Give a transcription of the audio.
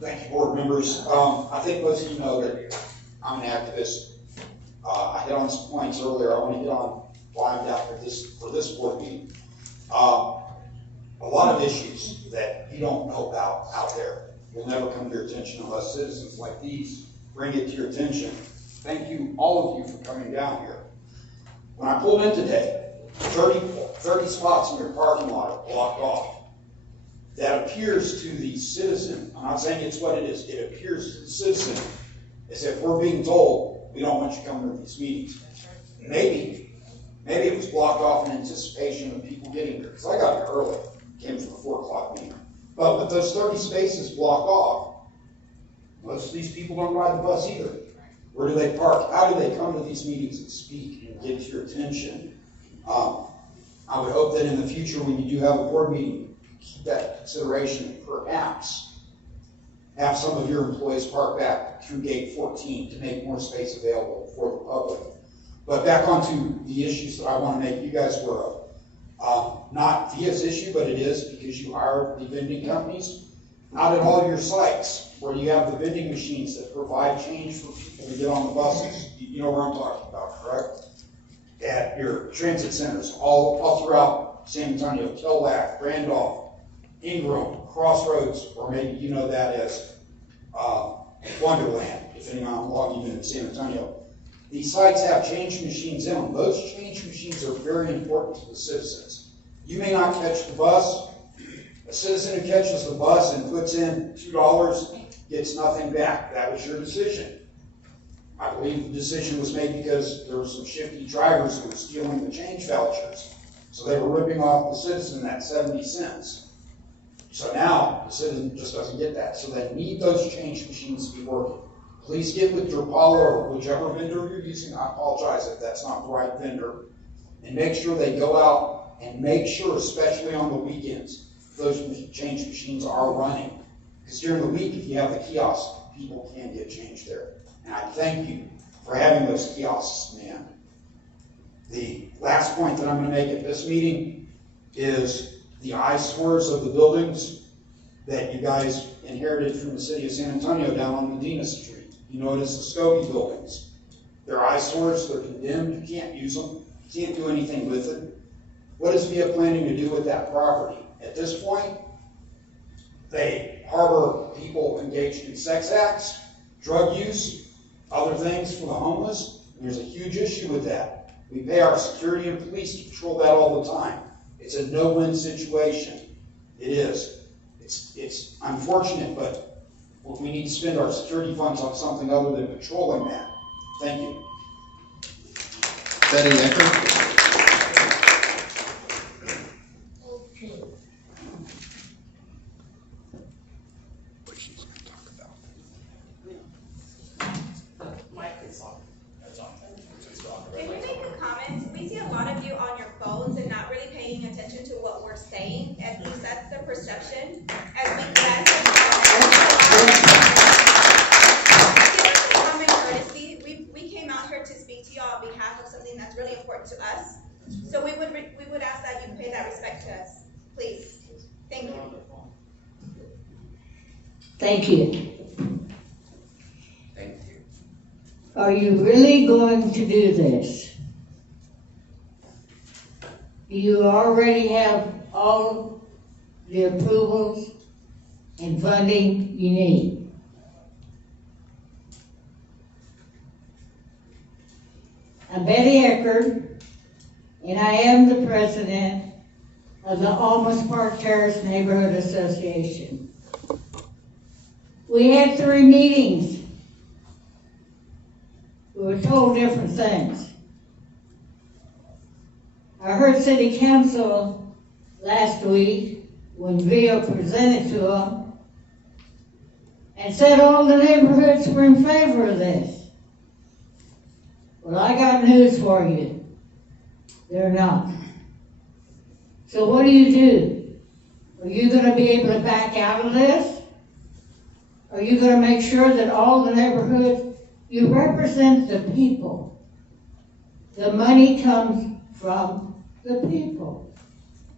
Thank you, board members. I think most of you know that I'm an activist. I hit on some points earlier. I want to hit on why I'm down for this board meeting. A lot of issues that you don't know about out there will never come to your attention unless citizens like these bring it to your attention. Thank you, all of you, for coming down here. When I pulled in today, 30 spots in your parking lot are blocked off. That appears to the citizen, I'm not saying it's what it is, it appears to the citizen as if we're being told we don't want you coming to these meetings. Maybe it was blocked off in anticipation of people getting here, because I got here early, came from the 4 o'clock meeting. But with those 30 spaces blocked off, most of these people don't ride the bus either. Where do they park? How do they come to these meetings and speak and get your attention? I would hope that in the future, when you do have a board meeting, keep that in consideration and perhaps have some of your employees park back through gate 14 to make more space available for the public. But back onto the issues that I want to make you guys aware of. Not VIA's issue, but it is because you hired the vending companies. Not at all your sites where you have the vending machines that provide change for people to get on the buses. You know where I'm talking about, correct? At your transit centers, all throughout San Antonio, Tillwack, Randolph, Ingram, Crossroads, or maybe you know that as Wonderland, if anyone logging in San Antonio. These sites have change machines in them. Those change machines are very important to the citizens. You may not catch the bus. A citizen who catches the bus and puts in $2 gets nothing back. That was your decision. I believe the decision was made because there were some shifty drivers who were stealing the change vouchers. So they were ripping off the citizen that 70 cents. So now the citizen just doesn't get that. So they need those change machines to be working. Please get with Drapala or whichever vendor you're using. I apologize if that's not the right vendor. And make sure they go out and make sure, especially on the weekends, those change machines are running. Because during the week, if you have the kiosk, people can get change there. And I thank you for having those kiosks, man. The last point that I'm going to make at this meeting is the eyesores of the buildings that you guys inherited from the city of San Antonio down on Medina Street. You know it as the Scobie buildings. They're eyesores, they're condemned, you can't use them, you can't do anything with it. What is VIA planning to do with that property? At this point, they harbor people engaged in sex acts, drug use, other things for the homeless. And there's a huge issue with that. We pay our security and police to patrol that all the time. It's a no-win situation. It is. It's unfortunate, but we need to spend our security funds on something other than patrolling that. Thank you. Betty Ecker. Can we make a comment? We see a lot of you on your phones and not really paying attention to what we're saying. At least that's the perception. As we common courtesy, we came out here to speak to you on behalf of something that's really important to us. So we would ask that you pay that respect to us, please. Thank you. Thank you. Thank you. Are you really going to do this? You already have all the approvals and funding you need. I'm Betty Eckerd, and I am the president of the Almas Park Terrace Neighborhood Association. We had 3 meetings. We were told different things. I heard city council last week when VIA presented to them and said all the neighborhoods were in favor of this. Well, I got news for you. They're not. So what do? Are you going to be able to back out of this? Are you going to make sure that all the neighborhoods, you represent the people? The money comes from the people.